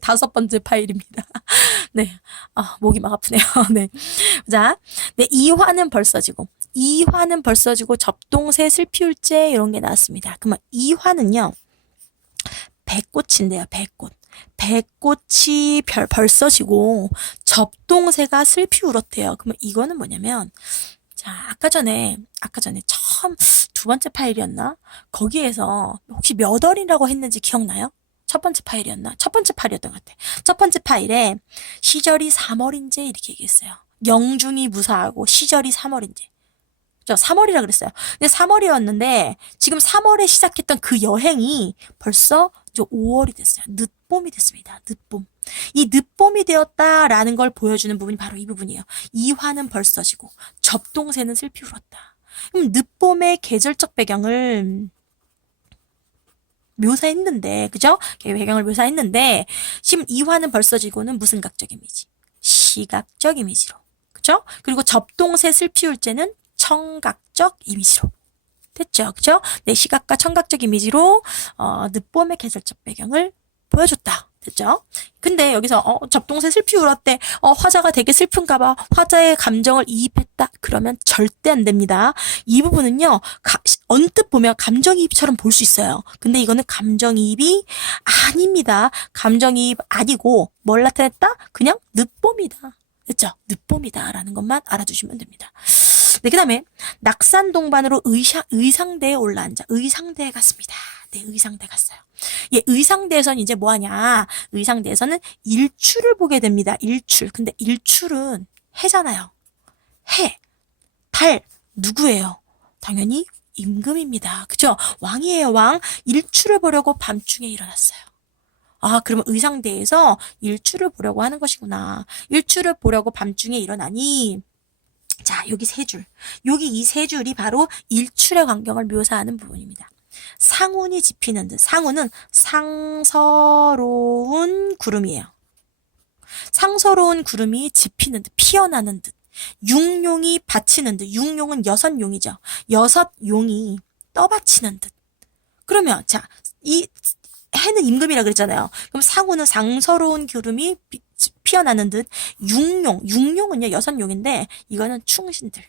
다섯 번째 파일입니다. 네. 목이 막 아프네요. 네. 자, 네, 이화는 벌써 지고, 이화는 벌써 지고, 접동새 슬피울제, 이런 게 나왔습니다. 그러면 이화는요, 배꽃인데요, 배꽃. 배꽃이 벌써 지고, 접동새가 슬피 울었대요. 그러면 이거는 뭐냐면, 자, 아까 전에 처음 두 번째 파일이었나? 거기에서 혹시 몇 월이라고 했는지 기억나요? 첫 번째 파일이었나? 첫 번째 파일이었던 것 같아. 첫 번째 파일에 시절이 3월인지 이렇게 얘기했어요. 영중이 무사하고 시절이 3월인지. 저 3월이라 그랬어요. 근데 3월이었는데 지금 3월에 시작했던 그 여행이 벌써 이제 5월이 됐어요. 늦봄이 됐습니다. 늦봄. 이 늦봄이 되었다라는 걸 보여주는 부분이 바로 이 부분이에요. 이화는 벌써 지고 접동새는 슬피 울었다. 그럼 늦봄의 계절적 배경을 묘사했는데, 그죠? 배경을 묘사했는데 지금 이화는 벌써 지고는 무슨 각적 이미지? 시각적 이미지로. 그죠? 그리고 접동새 슬피 울제는 청각적 이미지로. 됐죠? 그죠? 내 시각과 청각적 이미지로 늦봄의 계절적 배경을 보여줬다. 됐죠? 근데 여기서 접동새 슬피 울었대. 화자가 되게 슬픈가 봐. 화자의 감정을 이입했다. 그러면 절대 안 됩니다. 이 부분은요. 언뜻 보면 감정이입처럼 볼 수 있어요. 근데 이거는 감정이입이 아닙니다. 감정이입 아니고 뭘 나타냈다? 그냥 늦봄이다. 됐죠? 늦봄이다 라는 것만 알아두시면 됩니다. 네, 그 다음에 낙산 동반으로 의상대에 올라앉아 의상대에 갔습니다. 네, 의상대 갔어요. 예, 의상대에서는 이제 뭐하냐? 의상대에서는 일출을 보게 됩니다. 일출. 근데 일출은 해잖아요. 해, 달, 누구예요? 당연히 임금입니다. 그죠? 왕이에요, 왕. 일출을 보려고 밤중에 일어났어요. 그러면 의상대에서 일출을 보려고 하는 것이구나. 일출을 보려고 밤중에 일어나니, 자, 여기 세 줄. 여기 이 세 줄이 바로 일출의 광경을 묘사하는 부분입니다. 상운이 지피는 듯. 상운은 상서로운 구름이에요. 상서로운 구름이 지피는 듯, 피어나는 듯. 육룡이 받치는 듯. 육룡은 여섯 용이죠. 여섯 용이 떠받치는 듯. 그러면 자, 이 해는 임금이라 그랬잖아요. 그럼 상우는 상서로운 구름이 피어나는 듯. 육룡은요 여섯 용인데 이거는 충신들.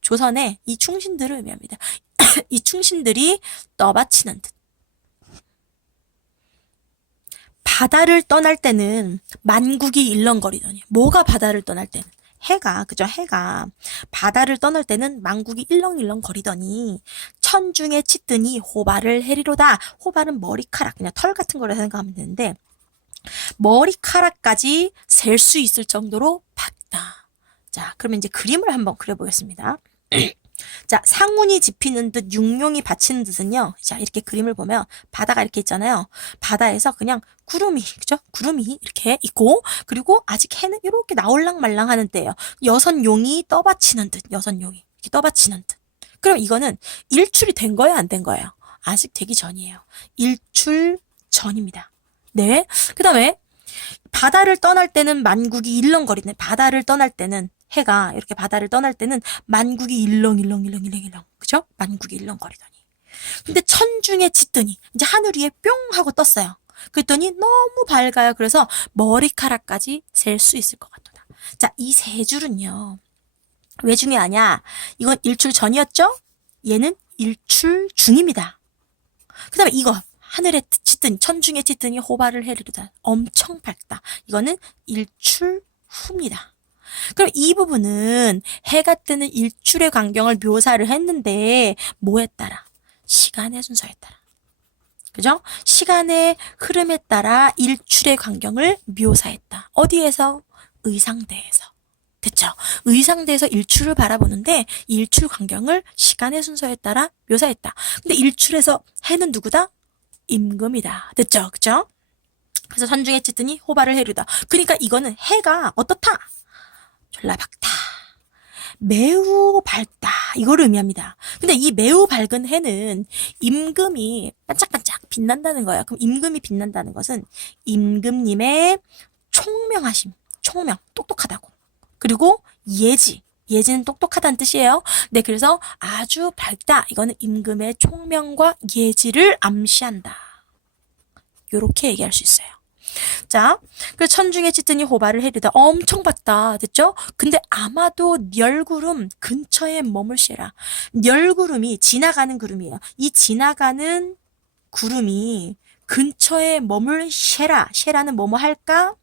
조선의 이 충신들을 의미합니다. 이 충신들이 떠받치는 듯. 바다를 떠날 때는 만국이 일렁거리더니, 뭐가 바다를 떠날 때는? 해가, 그죠? 해가 바다를 떠날 때는 만국이 일렁일렁 거리더니 천중에 짙더니 호발을 해리로다. 호발은 머리카락, 그냥 털 같은 거라 생각하면 되는데 머리카락까지 셀 수 있을 정도로 밝다. 자, 그러면 이제 그림을 한번 그려보겠습니다. 자, 상운이 지피는 듯 육룡이 받치는 듯은요. 자, 이렇게 그림을 보면 바다가 이렇게 있잖아요. 바다에서 그냥 구름이, 그죠? 구름이 이렇게 있고, 그리고 아직 해는 이렇게 나올랑말랑 하는 때예요. 여섯 용이 떠받치는 듯, 여섯 용이 이렇게 떠받치는 듯. 그럼 이거는 일출이 된 거예요, 안 된 거예요? 아직 되기 전이에요. 일출 전입니다. 네. 그 다음에 바다를 떠날 때는 만국이 일렁거리네. 바다를 떠날 때는 해가 이렇게 바다를 떠날 때는 만국이 일렁일렁일렁일렁일렁, 그죠? 만국이 일렁거리더니. 근데 천중에 짙더니 이제 하늘 위에 뿅 하고 떴어요. 그랬더니 너무 밝아요. 그래서 머리카락까지 셀 수 있을 것 같다. 자, 이 세 줄은요. 왜 중요하냐? 이건 일출 전이었죠? 얘는 일출 중입니다. 그 다음에 이거 하늘에 짙더니 천중에 짙더니 호발을 해리르다. 엄청 밝다. 이거는 일출 후입니다. 그럼 이 부분은 해가 뜨는 일출의 광경을 묘사를 했는데 뭐에 따라? 시간의 순서에 따라. 그죠? 시간의 흐름에 따라 일출의 광경을 묘사했다. 어디에서? 의상대에서. 됐죠? 의상대에서 일출을 바라보는데 일출 광경을 시간의 순서에 따라 묘사했다. 근데 일출에서 해는 누구다? 임금이다. 됐죠? 그죠? 그래서 천중에 짙더니 호발을 해르다. 그러니까 이거는 해가 어떻다? 졸라 밝다. 매우 밝다. 이걸 의미합니다. 근데 이 매우 밝은 해는 임금이 반짝반짝 빛난다는 거예요. 그럼 임금이 빛난다는 것은 임금님의 총명하심, 총명, 똑똑하다고. 그리고 예지는 똑똑하다는 뜻이에요. 네, 그래서 아주 밝다. 이거는 임금의 총명과 예지를 암시한다. 요렇게 얘기할 수 있어요. 자, 그 천중에 짙으니 호발을 해리다. 엄청 밝다. 됐죠? 근데 아마도 멸구름 근처에 머물시라. 멸구름이 지나가는 구름이에요. 이 지나가는 구름이 근처에 머물시라. 쉐라는 뭐뭐 할까?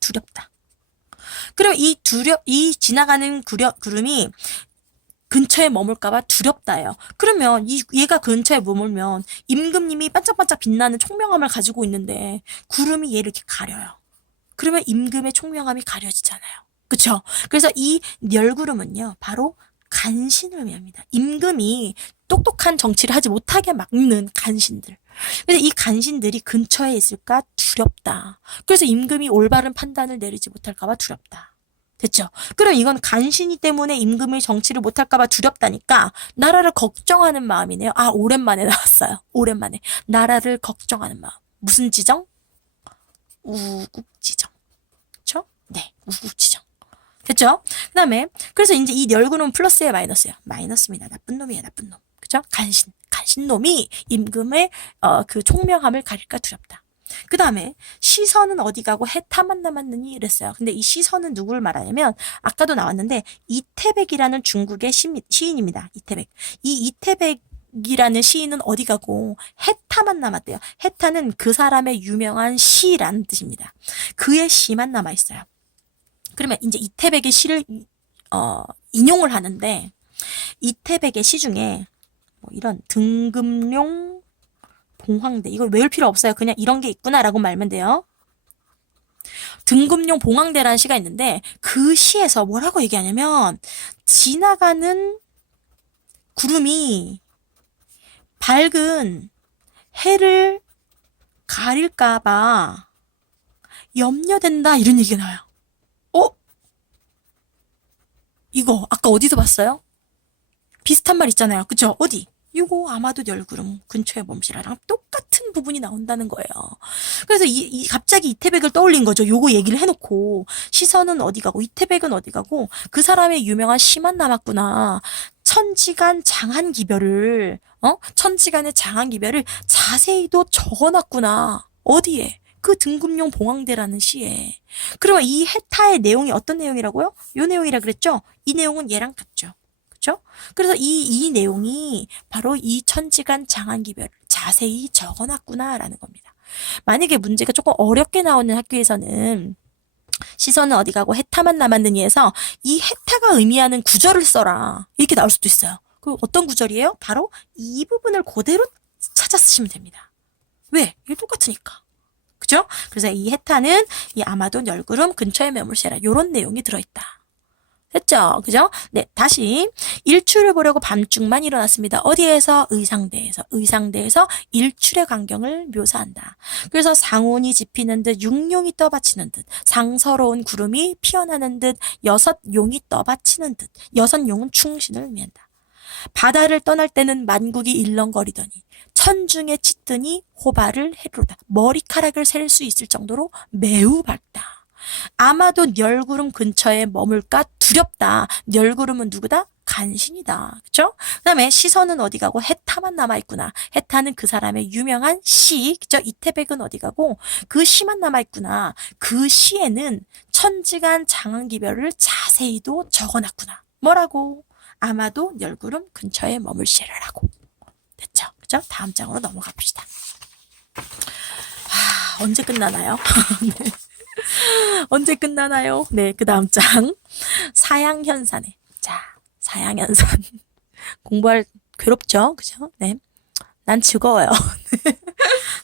두렵다. 그럼 이 지나가는 구름이 근처에 머물까봐 두렵다예요. 그러면 얘가 근처에 머물면 임금님이 반짝반짝 빛나는 총명함을 가지고 있는데 구름이 얘를 이렇게 가려요. 그러면 임금의 총명함이 가려지잖아요. 그쵸? 그래서 이 멸구름은요, 바로 간신을 의미합니다. 임금이 똑똑한 정치를 하지 못하게 막는 간신들. 그래서 이 간신들이 근처에 있을까 두렵다. 그래서 임금이 올바른 판단을 내리지 못할까봐 두렵다. 됐죠? 그럼 이건 간신이 때문에 임금의 정치를 못할까봐 두렵다니까 나라를 걱정하는 마음이네요. 아, 오랜만에 나왔어요. 오랜만에. 나라를 걱정하는 마음. 무슨 지정? 우국지정. 그쵸? 네, 우국지정. 됐죠? 그 다음에, 그래서 이제 이 멸구름 플러스에 마이너스예요. 마이너스입니다. 나쁜 놈이에요, 나쁜 놈. 그죠? 간신놈이 임금의 그 총명함을 가릴까 두렵다. 그 다음에 시선은 어디 가고 해타만 남았느니 이랬어요. 근데 이 시선은 누구를 말하냐면 아까도 나왔는데 이태백이라는 중국의 시인입니다. 이태백. 이 이태백이라는 시인은 어디 가고 해타만 남았대요. 해타는 그 사람의 유명한 시라는 뜻입니다. 그의 시만 남아있어요. 그러면 이제 이태백의 시를 인용을 하는데 이태백의 시 중에 뭐 이런 등금룡 봉황대 이거 외울 필요 없어요. 그냥 이런 게 있구나라고 말면 돼요. 등금룡 봉황대라는 시가 있는데 그 시에서 뭐라고 얘기하냐면 지나가는 구름이 밝은 해를 가릴까봐 염려된다 이런 얘기가 나와요. 이거 아까 어디서 봤어요? 비슷한 말 있잖아요. 그쵸? 어디? 이거 아마도 멸구름 근처에 머물시라랑 똑같은 부분이 나온다는 거예요. 그래서 갑자기 이태백을 떠올린 거죠. 요거 얘기를 해놓고 시선은 어디 가고 이태백은 어디 가고 그 사람의 유명한 시만 남았구나. 천지간 장한기별을 천지간의 장한기별을 자세히도 적어놨구나. 어디에? 그 등금룡 봉황대라는 시에. 그러면 이 해타의 내용이 어떤 내용이라고요? 요 내용이라 그랬죠? 이 내용은 얘랑 같죠. 그렇죠? 그래서 이 내용이 바로 이 천지간 장한기별을 자세히 적어놨구나라는 겁니다. 만약에 문제가 조금 어렵게 나오는 학교에서는 시선은 어디 가고 해타만 남았느니에서 이 해타가 의미하는 구절을 써라 이렇게 나올 수도 있어요. 그 어떤 구절이에요? 바로 이 부분을 그대로 찾아 쓰시면 됩니다. 왜? 이게 똑같으니까. 그죠? 그래서 이 해타는 이 아마도 멸구름 근처에 머물세라 요런 내용이 들어있다. 됐죠? 그죠? 네, 다시 일출을 보려고 밤중만 일어났습니다. 어디에서? 의상대에서 일출의 광경을 묘사한다. 그래서 상온이 짚히는 듯 육룡이 떠받치는 듯 상서로운 구름이 피어나는 듯 여섯 용이 떠받치는 듯 여섯 용은 충신을 의미한다. 바다를 떠날 때는 만국이 일렁거리더니 천중에 짙더니 호발을 해로다. 머리카락을 셀 수 있을 정도로 매우 밝다. 아마도 멸구름 근처에 머물까 두렵다. 멸구름은 누구다? 간신이다. 그쵸? 그 다음에 시선은 어디 가고 해타만 남아있구나. 해타는 그 사람의 유명한 시. 그쵸? 이태백은 어디 가고 그 시만 남아있구나. 그 시에는 천지간 장한기별을 자세히도 적어놨구나. 뭐라고? 아마도 멸구름 근처에 머물시라라고. 됐죠? 그죠? 다음 장으로 넘어가 봅시다. 언제 끝나나요? 네. 언제 끝나나요? 네, 그 다음 장. 사양현산에. 자, 사양현산. 공부할, 괴롭죠? 그죠? 네. 난 즐거워요.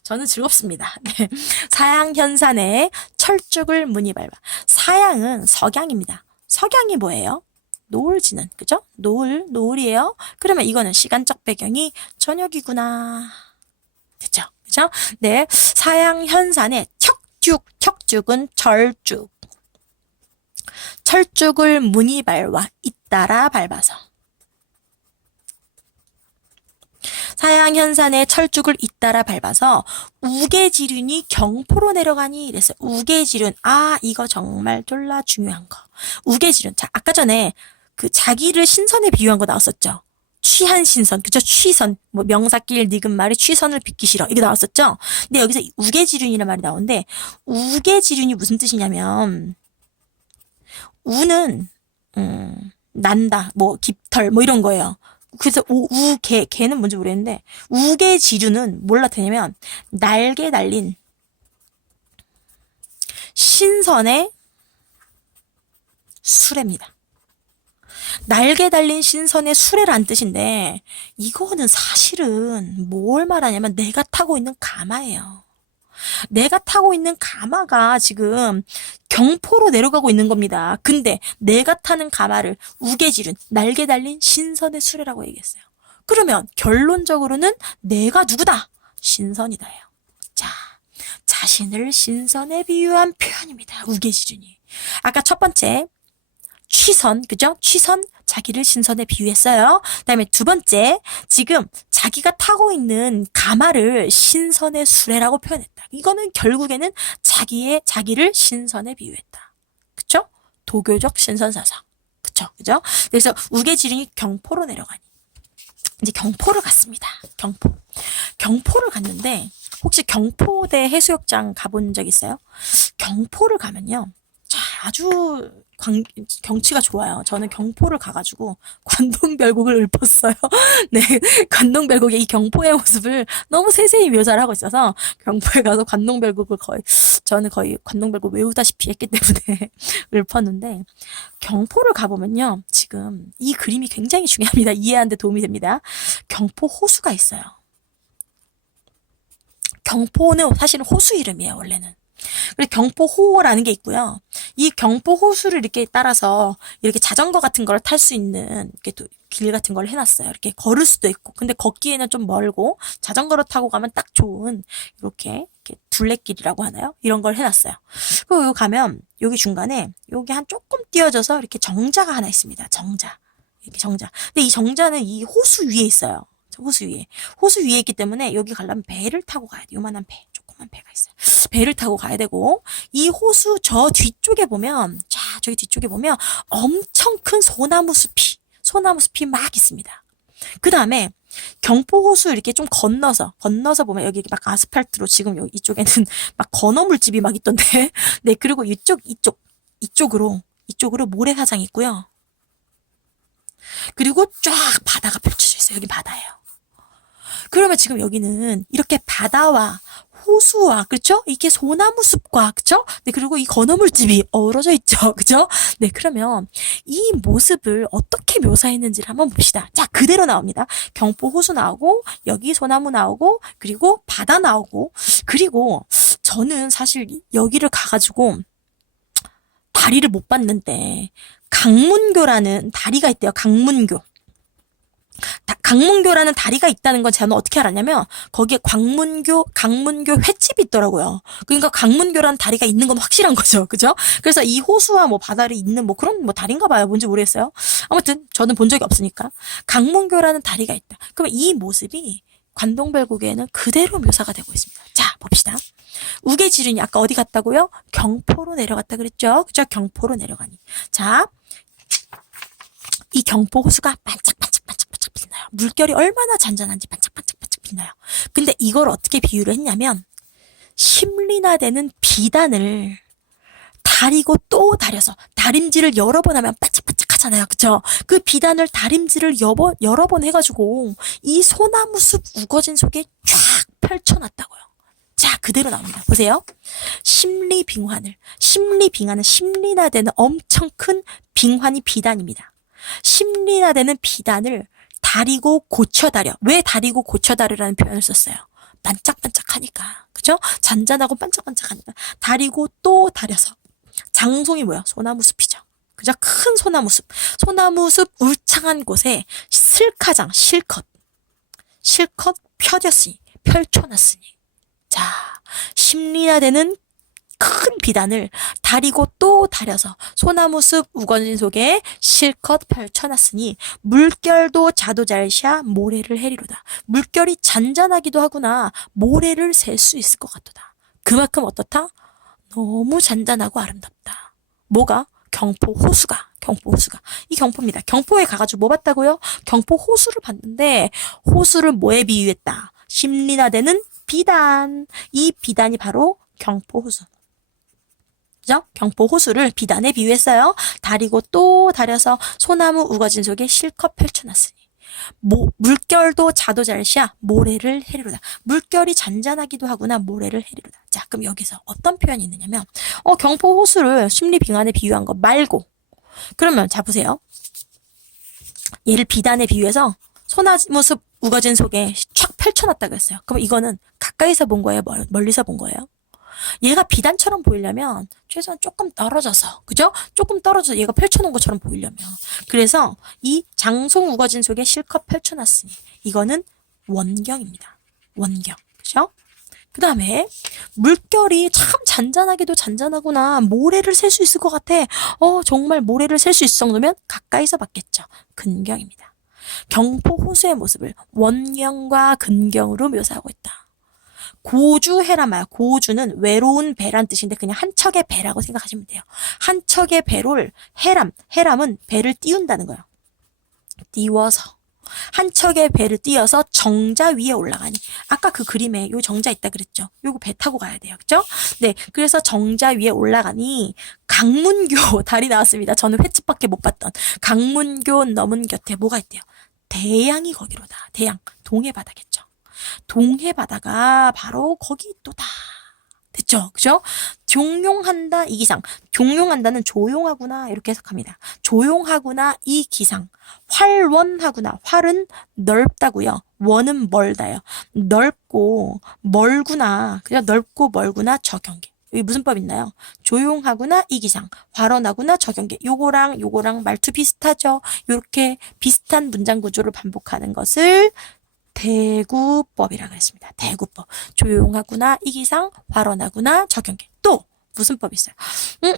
저는 즐겁습니다. 네. 사양현산에 철쭉을 무늬 밟아. 사양은 석양입니다. 석양이 뭐예요? 노을 지는, 그죠? 노을이에요. 그러면 이거는 시간적 배경이 저녁이구나. 됐죠? 그죠? 네. 사양현산에 척죽은 철쭉. 철쭉을 무늬 밟아 잇따라 밟아서. 사양현산에 철쭉을 잇따라 밟아서 우계지륜이 경포로 내려가니 이랬어요. 우계지륜. 아, 이거 정말 졸라 중요한 거. 우계지륜. 자, 아까 전에 그 자기를 신선에 비유한 거 나왔었죠. 취한 신선, 그죠? 취선, 뭐 명사길 니금 말이 취선을 빚기 싫어 이게 나왔었죠. 근데 여기서 우계지륜이라는 말이 나오는데 우계지륜이 무슨 뜻이냐면 우는 난다, 뭐 깃털, 뭐 이런 거예요. 그래서 개는 뭔지 모르겠는데 우계지륜은 뭘 나타내냐면 날개 달린 신선의 수레입니다. 날개 달린 신선의 수레란 뜻인데 이거는 사실은 뭘 말하냐면 내가 타고 있는 가마예요. 내가 타고 있는 가마가 지금 경포로 내려가고 있는 겁니다. 근데 내가 타는 가마를 우계지륜, 날개 달린 신선의 수레라고 얘기했어요. 그러면 결론적으로는 내가 누구다? 신선이다예요. 자, 자신을 신선에 비유한 표현입니다. 우계지륜이. 아까 첫 번째 취선, 그죠? 취선, 자기를 신선에 비유했어요. 그다음에 두 번째, 지금 자기가 타고 있는 가마를 신선의 수레라고 표현했다. 이거는 결국에는 자기를 신선에 비유했다. 그쵸? 도교적 신선사상. 그쵸? 그래서 우계지륜이 경포로 내려가니. 이제 경포를 갔습니다. 경포를 갔는데, 혹시 경포대 해수욕장 가본 적 있어요? 경포를 가면요. 자, 아주 경치가 좋아요. 저는 경포를 가가지고 관동별곡을 읊었어요. 네, 관동별곡의 이 경포의 모습을 너무 세세히 묘사를 하고 있어서 경포에 가서 저는 거의 관동별곡 외우다시피 했기 때문에 읊었는데 경포를 가보면요. 지금 이 그림이 굉장히 중요합니다. 이해하는 데 도움이 됩니다. 경포 호수가 있어요. 경포는 사실은 호수 이름이에요, 원래는. 그리고 경포호라는 게 있고요. 이 경포호수를 이렇게 따라서 이렇게 자전거 같은 걸 탈 수 있는 이렇게 길 같은 걸 해놨어요. 이렇게 걸을 수도 있고. 근데 걷기에는 좀 멀고 자전거로 타고 가면 딱 좋은 이렇게 둘레길이라고 하나요? 이런 걸 해놨어요. 그리고 여기 가면 여기 중간에 여기 한 조금 띄어져서 이렇게 정자가 하나 있습니다. 정자. 이렇게 정자. 근데 이 정자는 이 호수 위에 있어요. 호수 위에 있기 때문에 여기 가려면 배를 타고 가야 돼. 요만한 배. 조그만 배가 있어요. 배를 타고 가야 되고 이 호수 저 뒤쪽에 보면 저기 뒤쪽에 보면 엄청 큰 소나무 숲이 막 있습니다. 그 다음에 경포호수 이렇게 좀 건너서 보면 여기 막 아스팔트로 지금 여기 이쪽에는 막 건어물집이 막 있던데 네 그리고 이쪽으로 모래사장이 있고요. 그리고 쫙 바다가 펼쳐져 있어요. 여기 바다예요. 그러면 지금 여기는 이렇게 바다와 호수와 그렇죠? 이게 소나무 숲과 그렇죠? 네 그리고 이 건어물집이 어우러져 있죠. 그렇죠? 네 그러면 이 모습을 어떻게 묘사했는지를 한번 봅시다. 자 그대로 나옵니다. 경포 호수 나오고 여기 소나무 나오고 그리고 바다 나오고 그리고 저는 사실 여기를 가가지고 다리를 못 봤는데 강문교라는 다리가 있대요. 강문교라는 다리가 있다는 건 저는 어떻게 알았냐면 거기에 강문교 횟집이 있더라고요. 그러니까 강문교라는 다리가 있는 건 확실한 거죠. 그죠? 그래서 이 호수와 뭐 바다를 잇는 뭐 그런 뭐 다리인가 봐요. 뭔지 모르겠어요. 아무튼 저는 본 적이 없으니까 강문교라는 다리가 있다. 그러면 이 모습이 관동별곡에는 그대로 묘사가 되고 있습니다. 자, 봅시다. 우계지륜이 아까 어디 갔다고요? 경포로 내려갔다 그랬죠? 그죠? 경포로 내려가니. 자, 이 경포 호수가 반짝반짝반짝반짝 빛나요. 물결이 얼마나 잔잔한지 반짝반짝반짝 빛나요. 근데 이걸 어떻게 비유를 했냐면 심리나 되는 비단을 다리고 또 다려서 다림질을 여러 번 하면 반짝반짝 하잖아요. 그쵸? 그 비단을 다림질을 여러 번 해가지고 이 소나무 숲 우거진 속에 쫙 펼쳐놨다고요. 자, 그대로 나옵니다. 보세요. 심리빙환은 심리나 되는 엄청 큰 빙환이 비단입니다. 심리나 되는 비단을 다리고 고쳐다려. 왜 다리고 고쳐다려라는 표현을 썼어요? 반짝반짝하니까. 그죠? 잔잔하고 반짝반짝하니까. 다리고 또 다려서. 장송이 뭐야? 소나무 숲이죠. 그죠? 큰 소나무 숲. 소나무 숲 울창한 곳에 실컷 펼쳐놨으니. 자, 심리나 되는 큰 비단을 다리고 또 다려서 소나무 숲 우거진 속에 실컷 펼쳐놨으니 물결도 자도잘샤 모래를 해리로다. 물결이 잔잔하기도 하구나 모래를 셀 수 있을 것 같도다. 그만큼 어떻다? 너무 잔잔하고 아름답다. 뭐가? 경포 호수가 이 경포입니다. 경포에 가가지고 뭐 봤다고요? 경포 호수를 봤는데 호수를 뭐에 비유했다? 심리나되는 비단. 이 비단이 바로 경포 호수. 그죠? 경포 호수를 비단에 비유했어요. 다리고 또 다려서 소나무 우거진 속에 실컷 펼쳐놨으니 물결도 자도잘시야 모래를 해리로다. 물결이 잔잔하기도 하구나 모래를 해리로다. 자, 그럼 여기서 어떤 표현이 있느냐면 경포 호수를 심리빙안에 비유한 거 말고 그러면 자 보세요. 얘를 비단에 비유해서 소나무 숲 우거진 속에 촥 펼쳐놨다 그랬어요. 그럼 이거는 가까이서 본 거예요? 멀리서 본 거예요? 얘가 비단처럼 보이려면 최소한 조금 떨어져서, 그죠? 조금 떨어져서 얘가 펼쳐놓은 것처럼 보이려면. 그래서 이 장송 우거진 속에 실컷 펼쳐놨으니 이거는 원경입니다. 원경, 그죠? 그 다음에 물결이 참 잔잔하게도 잔잔하구나. 모래를 셀 수 있을 것 같아. 정말 모래를 셀 수 있을 정도면 가까이서 봤겠죠. 근경입니다. 경포 호수의 모습을 원경과 근경으로 묘사하고 있다. 고주해라마요. 고주는 외로운 배란 뜻인데 그냥 한 척의 배라고 생각하시면 돼요. 한 척의 배를 해람은 배를 띄운다는 거예요. 띄워서 한 척의 배를 띄어서 정자 위에 올라가니 아까 그 그림에 요 정자 있다 그랬죠. 요거 배 타고 가야 돼요. 그죠? 네, 그래서 정자 위에 올라가니 강문교 달이 나왔습니다. 저는 횟집밖에 못 봤던 강문교 넘은 곁에 뭐가 있대요? 대양이 거기로다. 대양, 동해바다겠죠. 동해바다가 바로 거기 있도다. 됐죠? 그죠? 종용한다 이 기상. 종용한다는 조용하구나 이렇게 해석합니다. 조용하구나 이 기상. 활원하구나. 활은 넓다고요. 원은 멀다요. 넓고 멀구나. 그냥 넓고 멀구나 저 경계. 여기 무슨 법 있나요? 조용하구나 이 기상. 활원하구나 저 경계. 요거랑 말투 비슷하죠? 요렇게 비슷한 문장 구조를 반복하는 것을 대구법이라고 했습니다. 대구법. 조용하구나 이 기상, 활원하구나 저 경계. 또 무슨 법이 있어요?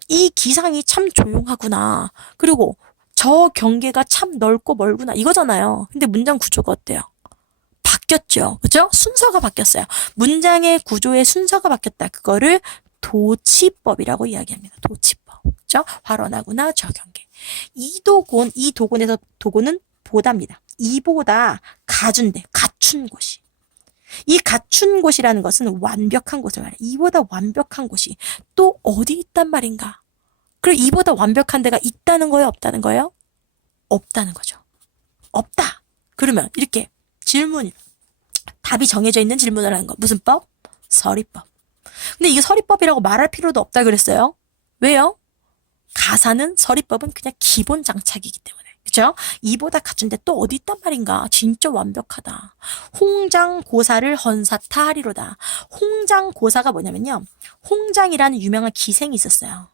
이 기상이 참 조용하구나. 그리고 저 경계가 참 넓고 멀구나 이거잖아요. 근데 문장 구조가 어때요? 바뀌었죠. 그죠? 순서가 바뀌었어요. 문장의 구조의 순서가 바뀌었다. 그거를 도치법이라고 이야기합니다. 도치법. 그죠? 활원하구나 저 경계. 이 도곤에서 도곤은 보답니다. 이보다 가준데 갖춘 곳이. 이 갖춘 곳이라는 것은 완벽한 곳을 말해요. 이보다 완벽한 곳이 또 어디 있단 말인가? 그리고 이보다 완벽한 데가 있다는 거예요? 없다는 거예요? 없다는 거죠. 없다. 그러면 이렇게 질문, 답이 정해져 있는 질문을 하는 거. 무슨 법? 서리법. 근데 이게 서리법이라고 말할 필요도 없다 그랬어요. 왜요? 가사는 서리법은 그냥 기본 장착이기 때문에. 그죠? 이보다 갖춘데 또 어디 있단 말인가? 진짜 완벽하다. 홍장고사를 헌사타하리로다. 홍장고사가 뭐냐면요. 홍장이라는 유명한 기생이 있었어요.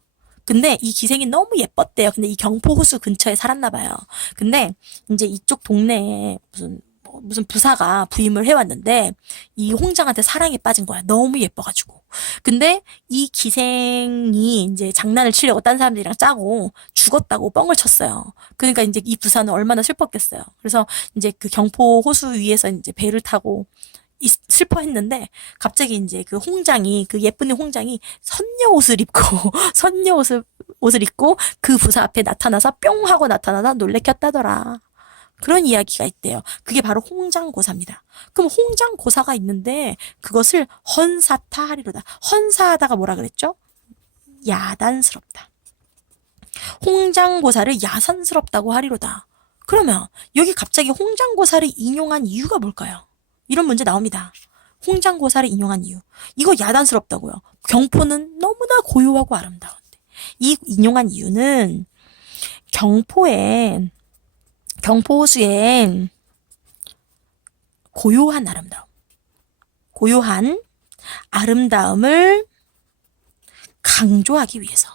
근데 이 기생이 너무 예뻤대요. 근데 이 경포호수 근처에 살았나 봐요. 근데 이제 이쪽 동네에 무슨 부사가 부임을 해왔는데 이 홍장한테 사랑에 빠진 거야. 너무 예뻐가지고. 근데 이 기생이 이제 장난을 치려고 딴 사람들이랑 짜고 죽었다고 뻥을 쳤어요. 그러니까 이제 이 부사는 얼마나 슬펐겠어요. 그래서 이제 그 경포 호수 위에서 이제 배를 타고 슬퍼했는데 갑자기 이제 그 홍장이 그 예쁜 홍장이 선녀 옷을 입고 선녀 옷을 입고 그 부사 앞에 나타나서 뿅 하고 나타나서 놀래켰다더라. 그런 이야기가 있대요. 그게 바로 홍장고사입니다. 그럼 홍장고사가 있는데 그것을 헌사타하리로다. 헌사하다가 뭐라 그랬죠? 야단스럽다. 홍장고사를 야산스럽다고 하리로다. 그러면 여기 갑자기 홍장고사를 인용한 이유가 뭘까요? 이런 문제 나옵니다. 홍장고사를 인용한 이유. 이거 야단스럽다고요. 경포는 너무나 고요하고 아름다운데. 이 인용한 이유는 경포호수엔 고요한 아름다움을 강조하기 위해서.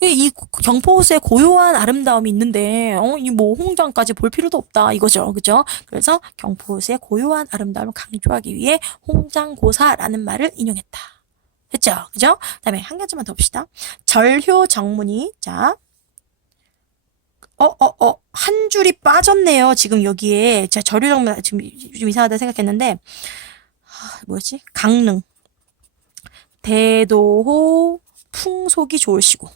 이 경포호수에 고요한 아름다움이 있는데, 이 뭐 홍장까지 볼 필요도 없다 이거죠, 그죠? 그래서 경포호수의 고요한 아름다움을 강조하기 위해 홍장고사라는 말을 인용했다. 됐죠, 그죠? 그다음에 한 가지만 더 봅시다. 절효정문이 자. 한 줄이 빠졌네요. 지금 여기에. 제가 절효정문 지금 좀 이상하다 생각했는데, 뭐였지? 강릉. 대도호 풍속이 좋으시고.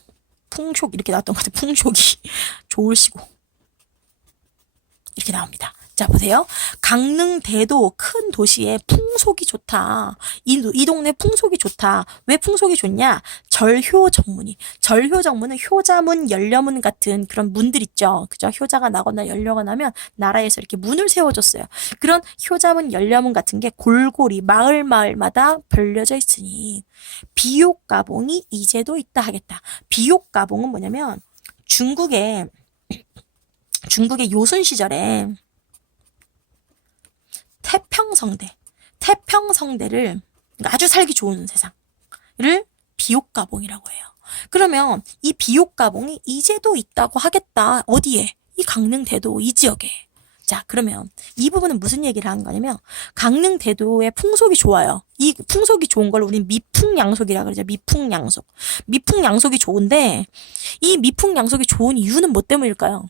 풍속 이렇게 나왔던 것 같아요. 풍속이 좋으시고 이렇게 나옵니다. 자, 보세요. 강릉, 대도 큰 도시에 풍속이 좋다. 이 동네 풍속이 좋다. 왜 풍속이 좋냐? 절효 정문이. 절효 정문은 효자문, 연려문 같은 그런 문들 있죠. 그죠? 효자가 나거나 연려가 나면 나라에서 이렇게 문을 세워줬어요. 그런 효자문, 연려문 같은 게 골고리 마을마다 벌려져 있으니 비옥가봉이 이제도 있다 하겠다. 비옥가봉은 뭐냐면 중국의 요순 시절에 태평성대를 그러니까 아주 살기 좋은 세상을 비옥가봉이라고 해요. 그러면 이 비옥가봉이 이제도 있다고 하겠다. 어디에? 이 강릉 대도 이 지역에. 자, 그러면 이 부분은 무슨 얘기를 하는 거냐면 강릉 대도의 풍속이 좋아요. 이 풍속이 좋은 걸 우리는 미풍양속이라 그러죠. 미풍양속. 미풍양속이 좋은데 이 미풍양속이 좋은 이유는 뭐 때문일까요?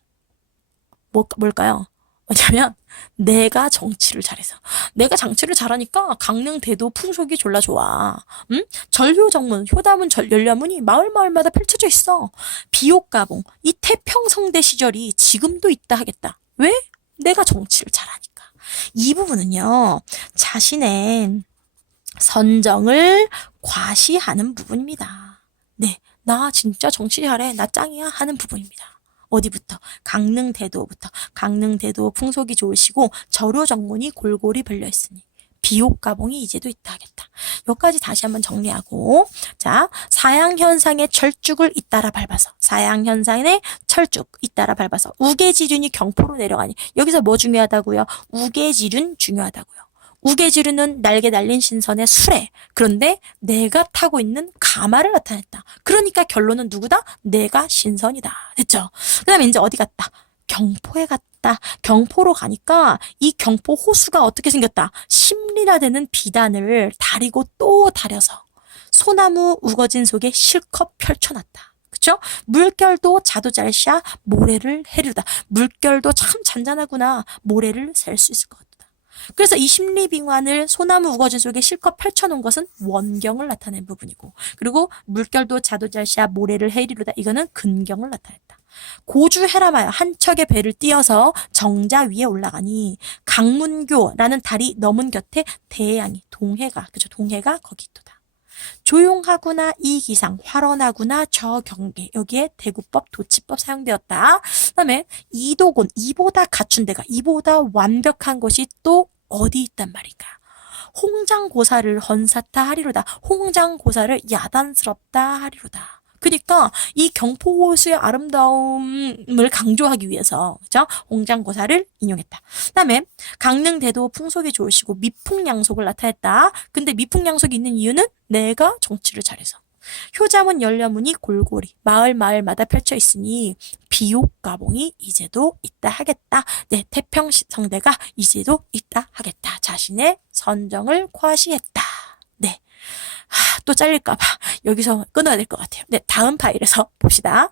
뭘까요? 뭐냐면 내가 정치를 잘해서. 내가 정치를 잘하니까 강릉 대도 풍속이 졸라 좋아. 응? 절효 정문, 효담은 연려문이 마을마다 펼쳐져 있어. 비옥가봉, 이 태평성대 시절이 지금도 있다 하겠다. 왜? 내가 정치를 잘하니까. 이 부분은요, 자신의 선정을 과시하는 부분입니다. 네, 나 진짜 정치 잘해, 나 짱이야 하는 부분입니다. 어디부터? 강릉대도부터. 강릉대도 풍속이 좋으시고 절효 정문이 골고리 벌려 있으니 비옥가봉이 이제도 있다 하겠다. 여기까지 다시 한번 정리하고, 자, 사양현상의 철쭉을 잇따라 밟아서, 사양현상의 철쭉 잇따라 밟아서 우계지륜이 경포로 내려가니, 여기서 뭐 중요하다고요? 우계지륜 중요하다고요. 우계지륜은 날개 달린 신선의 수레. 그런데 내가 타고 있는 가마를 나타냈다. 그러니까 결론은 누구다? 내가 신선이다. 됐죠? 그 다음에 이제 어디 갔다? 경포에 갔다. 경포로 가니까 이 경포 호수가 어떻게 생겼다? 심리라되는 비단을 다리고 또 다려서 소나무 우거진 속에 실컷 펼쳐놨다. 그쵸? 물결도 자도잘샤 모래를 해류다. 물결도 참 잔잔하구나. 모래를 셀 수 있을 것 같다. 그래서 이 심리빙환을 소나무 우거진 속에 실컷 펼쳐놓은 것은 원경을 나타낸 부분이고, 그리고 물결도 자도잘샤 모래를 해리로다, 이거는 근경을 나타냈다. 고주 헤라마야, 한 척의 배를 띄어서 정자 위에 올라가니 강문교라는 달이 넘은 곁에 대양이, 동해가, 그죠? 동해가 거기 있도다. 조용하구나 이 기상, 활언하구나 저 경계, 여기에 대구법, 도치법 사용되었다. 그다음에 이도곤, 이보다 갖춘 데가, 이보다 완벽한 것이 또 어디 있단 말인가? 홍장고사를 헌사타 하리로다. 홍장고사를 야단스럽다 하리로다. 그러니까 이 경포호수의 아름다움을 강조하기 위해서, 그죠? 홍장고사를 인용했다. 그다음에 강릉대도 풍속이 좋으시고 미풍양속을 나타냈다. 근데 미풍양속이 있는 이유는 내가 정치를 잘해서. 효자문, 연려문이 골고리 마을마다 펼쳐 있으니 비옥가봉이 이제도 있다 하겠다. 네, 태평성대가 이제도 있다 하겠다. 자신의 선정을 과시했다. 네, 또 잘릴까봐 여기서 끊어야 될 것 같아요. 네, 다음 파일에서 봅시다.